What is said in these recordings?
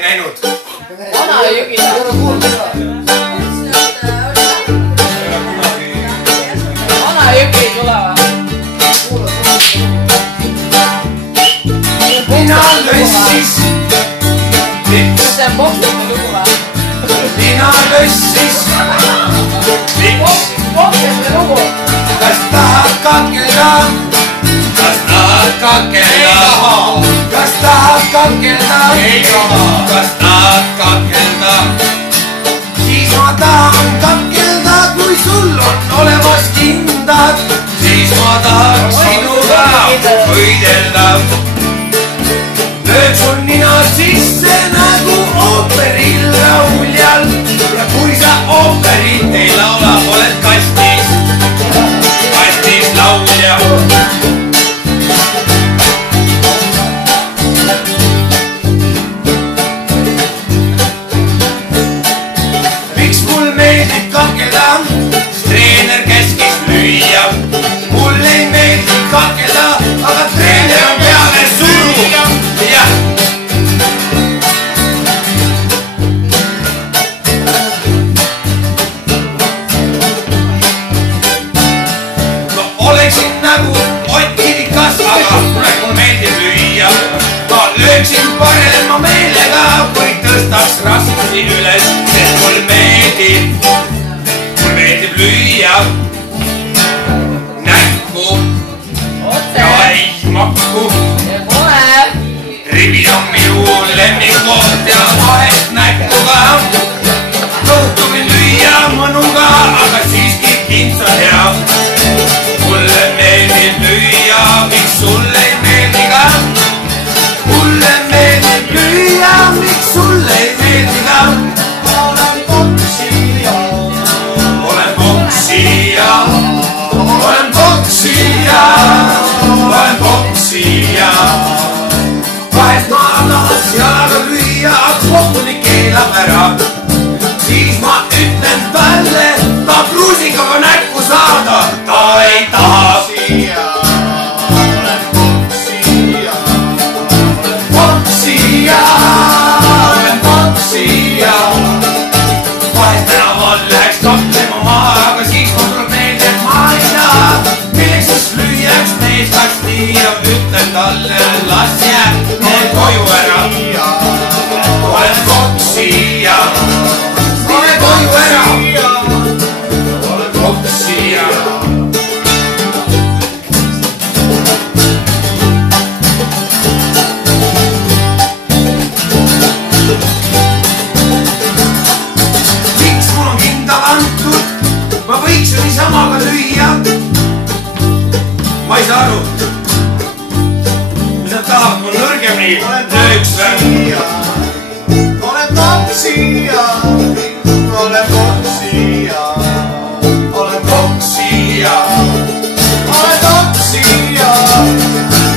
näinud. Vana jõgi. Vana jõgi ei tule või? Mina lössis. Kas see on Popkini lugu või? Mina lössis. Popkini lugu. Kas tahad kakelda? Kas tahad kakelda? Kas tahad kakelda? Kas tahad kakelda? Siis ma tahan kakelda, kui sul on olemas kindad. Siis ma tahan sinuga võidelda. Lööd sul nina sisse nagu ooperil lauljal. Ja kui sa ooperit ei laula, oled kastis. Kastis laulja. Miks mul meeldib kakelda? Treener käskis lüüa. Mul ei meeldi kakelda, aga treener on peale suruga. Jah. Ma oleksin nagu Ott Kirikas, aga praegu meeldib lüüa. Ma lööksin parema meelega, kui tõstaks raskusi üles, sest mul meeldib lüüa näkku ja ei makku. Rivid on minu lemmikoht ja vahest näkkuga. Kõhtu võin lüüa mõnuga, aga siiski kintsa hea. Mulle meeldib lüüa, miks sulle ei meeldi ka? Mulle meeldib lüüa, miks sulle ei meeldi ka? Olen poksija. Olen poksija. Olen poksija. Olen poksija. Vahest ma tahaks jalaga lüüa, kohtunik keelab ära. Siis ma ütlen talle, ta kruusikaga näkku saada, ta ei taha. Olen poksija. Olen poksija. Olen poksija. Vahest tänaval läheks kaklema maha, aga siis ma tuleb meelde, et ma ei taha. Milleks siis lüüaks mees kasti ja ütlen talle, las jääb need koju ära. Olen poksija. Mine koju ära. Olen poksija. Miks mul on kindad antud? Ma võiks ju niisama ka lüüa. Ma ei saa aru. Mis nad tahavad mul nõrgemini lööks või? Olen poksija. Olen poksija. Olen poksija. Olen poksija.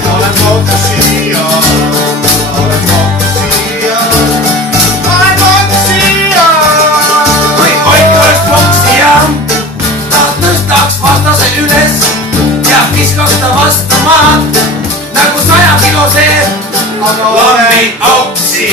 Olen poksija. Olen poksija. Olen poksija. Kui Ott oleks poksija, ta tõstaks vastase üles ja viskaks ta vastu maad nagu 100 kilo see lambi auksi.